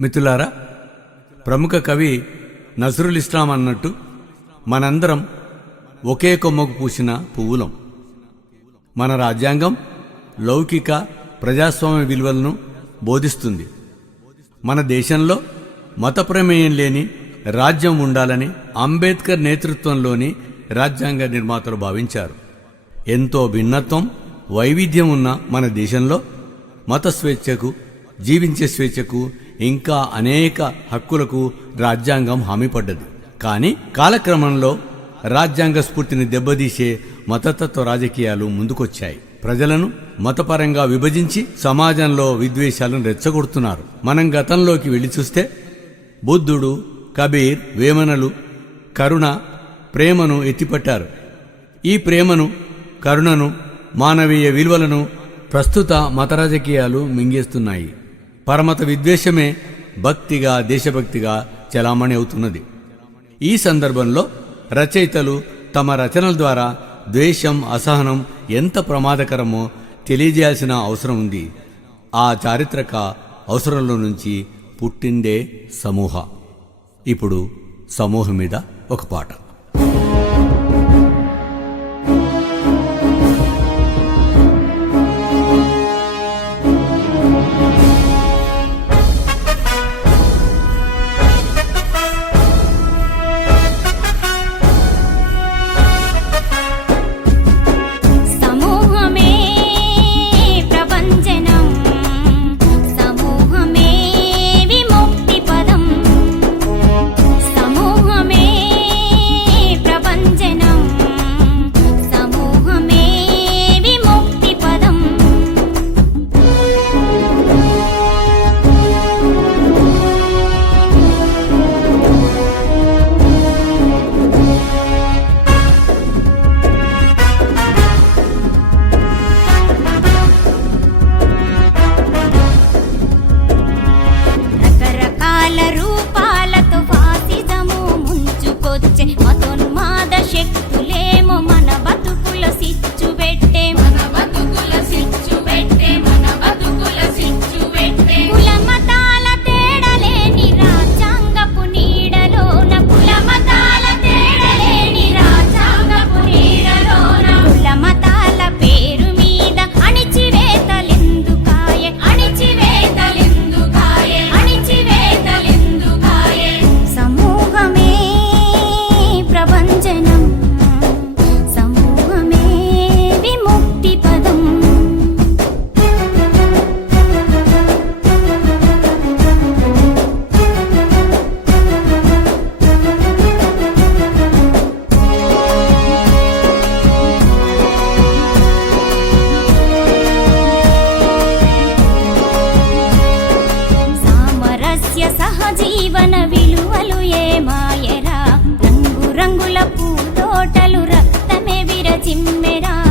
మిత్రులారా, ప్రముఖ కవి నజరుల్ ఇస్లాం అన్నట్టు మనందరం ఒకే కొమ్మకు పూసిన పువ్వులం. మన రాజ్యాంగం లౌకిక ప్రజాస్వామ్య విలువలను బోధిస్తుంది. మన దేశంలో మత ప్రమేయం లేని రాజ్యం ఉండాలని అంబేద్కర్ నేతృత్వంలోని రాజ్యాంగ నిర్మాతలు భావించారు. ఎంతో భిన్నత్వం, వైవిధ్యం ఉన్న మన దేశంలో మత స్వేచ్ఛకు, జీవించే స్వేచ్ఛకు, ఇంకా అనేక హక్కులకు రాజ్యాంగం హామీపడ్డది. కానీ కాలక్రమంలో రాజ్యాంగ స్ఫూర్తిని దెబ్బతీసే మతతత్వ రాజకీయాలు ముందుకొచ్చాయి. ప్రజలను మతపరంగా విభజించి సమాజంలో విద్వేషాలను రెచ్చగొడుతున్నారు. మనం గతంలోకి వెళ్లి చూస్తే బుద్ధుడు, కబీర్, వేమనలు కరుణ, ప్రేమను ఎత్తిపట్టారు. ఈ ప్రేమను, కరుణను, మానవీయ విలువలను ప్రస్తుత మత రాజకీయాలు మింగేస్తున్నాయి. పరమత విద్వేషమే భక్తిగా, దేశభక్తిగా చలామణి అవుతున్నది. ఈ సందర్భంలో రచయితలు తమ రచనల ద్వారా ద్వేషం, అసహనం ఎంత ప్రమాదకరమో తెలియజేయాల్సిన అవసరం ఉంది. ఆ చారిత్రక అవసరంలో నుంచి పుట్టిందే సమూహ. ఇప్పుడు సమూహం మీద ఒక పాట. సహజీవన విలువలు ఏమాయరా, రంగు రంగుల పూతోటలు రక్తమే విరజిమ్మెరా.